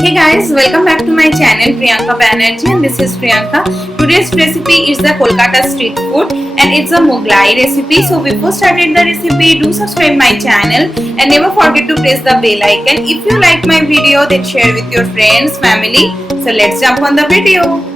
Hey guys, welcome back to my channel Priyanka Banerjee, and this is Priyanka. Today's recipe is the Kolkata street food and it's a Mughlai recipe. So before starting the recipe, do subscribe my channel and never forget to press the bell icon. If you like my video, then share with your friends, family. So let's jump on the video.